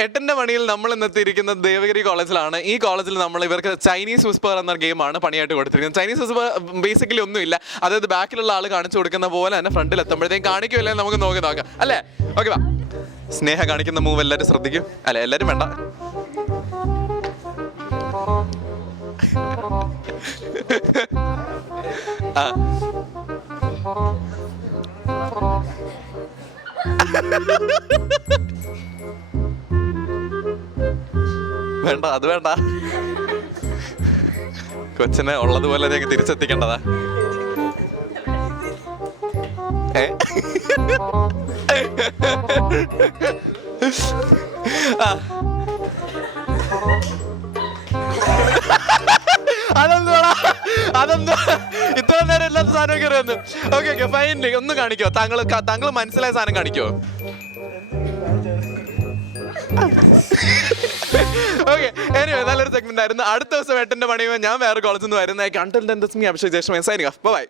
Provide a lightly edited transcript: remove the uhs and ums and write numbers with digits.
8ന്റെ മണിയിൽ നമ്മൾ ഇന്നെത്തിയിരിക്കുന്നത് ദേവഗിരി കോളേജിലാണ്. ഈ കോളേജിൽ നമ്മൾ ഇവർക്ക് ചൈനീസ് വിസ്പർ എന്ന ഗെയിമാണ് പണിയായിട്ട് കൊടുത്തിരിക്കുന്നത്. ചൈനീസ് വിസ്പർ ബേസിക്കലി ഒന്നുമില്ല, അതായത് ബാക്കിലുള്ള ആൾ കാണിച്ചു കൊടുക്കുന്ന പോലെ തന്നെ ഫ്രണ്ടിൽ എത്തുമ്പോഴത്തേക്കും കാണിക്കുമല്ലേ, നമുക്ക് നോക്കാം അല്ലേ? ഓക്കെ വാ. സ്നേഹ കാണിക്കുന്ന മൂവ് എല്ലാവരും ശ്രദ്ധിക്കും. അല്ലെ, എല്ലാവരും വേണ്ട. ആ വേണ്ട, അത് വേണ്ട. കൊച്ചിനെ ഉള്ളതുപോലെ ഞങ്ങൾക്ക് തിരിച്ചെത്തിക്കേണ്ടതാ. അതെന്തോ ഇത്ര നേരം ഇല്ലാത്ത സാധനം കയറി വന്നു. Okay fine. ഒന്ന് കാണിക്കോ, താങ്കൾ മനസ്സിലായ സാധനം കാണിക്കോ? ഓക്കെ, എനിവേ നല്ലൊരു സെഗ്മെന്റ് ആയിരുന്നു. അടുത്ത ദിവസം 8ന്റെ മണിയുമ്പോൾ ഞാൻ വേറെ കോളേജിൽ നിന്ന് വരുന്നതായിരിക്കും. Until then this me Abhishek Jayashree signing off. By.